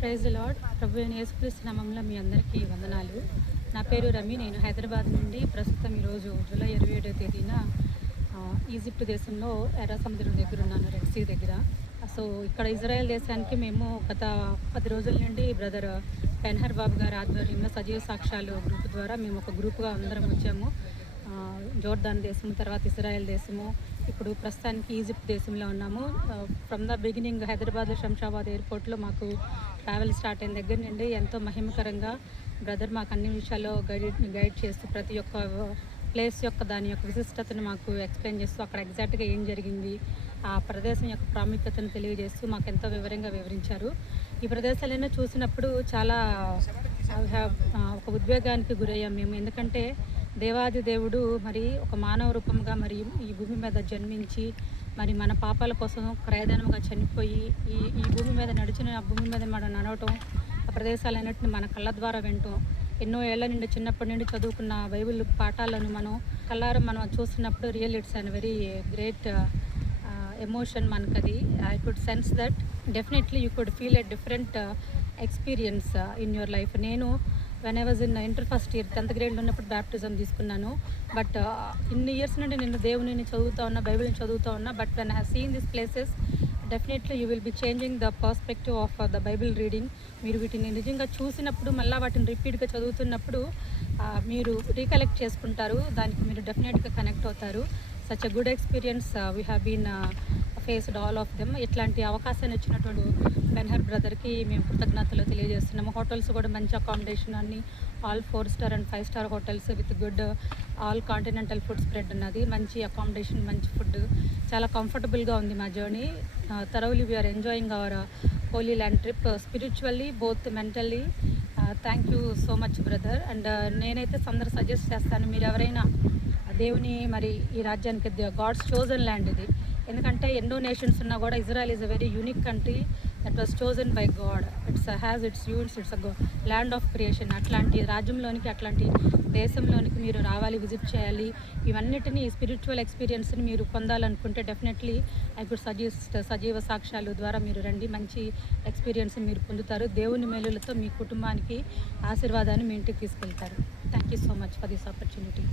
Praise the lord. ప్రభు అయిన యేసుక్రీస్తు నామములో మీ అందరికీ వందనాలు. నా పేరు రమి. నేను హైదరాబాద్ నుండి ప్రస్తుతం ఈరోజు జూలై 27వ తేదీన ఈజిప్ట్ దేశంలో ఎర్ర సముద్రం దగ్గర ఉన్నాను, రెడ్ సీ దగ్గర. సో ఇక్కడ ఇజ్రాయెల్ దేశానికి మేము గత 10 రోజుల నుండి బ్రదర్ పెన్హర్ బాబు గారి ఆధ్వర్యంలో సజీవ సాక్ష్యాలు గ్రూప్ ద్వారా మేము ఒక గ్రూప్గా అందరం వచ్చాము. జోర్దాన్ దేశము, తర్వాత ఇజ్రాయెల్ దేశము, ఇప్పుడు ప్రస్తుతానికి ఈజిప్ట్ దేశంలో ఉన్నాము. From the beginning Hyderabad Shamshabad ఎయిర్పోర్ట్లో మాకు ట్రావెల్ స్టార్ట్ అయిన దగ్గర నుండి ఎంతో మహిమకరంగా బ్రదర్ మాకు అన్ని విషయాల్లో గైడ్ చేస్తూ ప్రతి ఒక్క ప్లేస్ యొక్క దాని యొక్క విశిష్టతను మాకు ఎక్స్ప్లెయిన్ చేస్తూ అక్కడ ఎగ్జాక్ట్గా ఏం జరిగింది, ఆ ప్రదేశం యొక్క ప్రాముఖ్యతను తెలియజేస్తూ మాకు ఎంతో వివరంగా వివరించారు. ఈ ప్రదేశాలైనా చూసినప్పుడు చాలా ఒక ఉద్వేగానికి గురయ్యాం మేము. ఎందుకంటే దేవాది దేవుడు మరి ఒక మానవ రూపంగా మరి ఈ భూమి మీద జన్మించి మరి మన పాపాల కోసం క్రయధనముగా చనిపోయి ఈ భూమి మీద నడిచిన ఆ భూమి మీద మనం నడవటం, ఆ ప్రదేశాలన్నింటిని మన కళ్ళ ద్వారా వినటం, ఎన్నో ఏళ్ల నుండి చిన్నప్పటి నుండి చదువుకున్న బైబిల్ పాఠాలను మనం చూస్తున్నప్పుడు real it's and very great emotion మనకది. I could sense that definitely you could feel a different experience in your life. నేను when I was in inter first year 10th గ్రేడ్లో ఉన్నప్పుడు బ్యాప్టిజం తీసుకున్నాను. బట్ ఇన్ని years నుండి నేను దేవుని చదువుతూ ఉన్నా, బైబిల్ని చదువుతూ ఉన్నా. But when I have seen this places definitely you will be changing the perspective of the Bible reading. మీరు వీటిని నిజంగా చూసినప్పుడు మళ్ళీ వాటిని రిపీట్గా చదువుతున్నప్పుడు మీరు రీకలెక్ట్ చేసుకుంటారు, దానికి మీరు డెఫినెట్గా కనెక్ట్ అవుతారు. Such a good experience we have been faced all of them. ఇట్లాంటి అవకాశాన్ని ఇచ్చినటువంటి బెన్హర్ బ్రదర్కి మేము కృతజ్ఞతలు తెలియజేస్తున్నాము. హోటల్స్ కూడా మంచి అకామిడేషన్, అన్ని all 4 star and 5 star hotels with good all continental food spread ఉన్నది. మంచి అకామిడేషన్, మంచి ఫుడ్, చాలా కంఫర్టబుల్గా ఉంది మా journey. Thoroughly we are enjoying our holy land trip spiritually both mentally. Thank you so much brother. And నేనైతే అందరూ సజెస్ట్ చేస్తాను, మీరు ఎవరైనా దేవుని మరి ఈ రాజ్యానికి గాడ్స్ చోజన్ ల్యాండ్ ఇది. ఎందుకంటే ఎన్నో నేషన్స్ ఉన్నా కూడా Israel is a very unique country that was chosen by God. It's has its ones, it's a land of creation. అట్లాంటి రాజ్యంలోనికి, అట్లాంటి దేశంలోనికి మీరు రావాలి, విజిట్ చేయాలి. ఇవన్నిటినీ స్పిరిచువల్ ఎక్స్పీరియన్స్ని మీరు పొందాలనుకుంటే డెఫినెట్లీ ఐ కుడ్ సజెస్ట్ సజీవ సాక్ష్యాలు ద్వారా మీరు రండి. మంచి ఎక్స్పీరియన్స్ని మీరు పొందుతారు. దేవుని మేలులతో మీ కుటుంబానికి ఆశీర్వాదాన్ని మీ ఇంటికి తీసుకెళ్తారు. Thank you so much for this opportunity.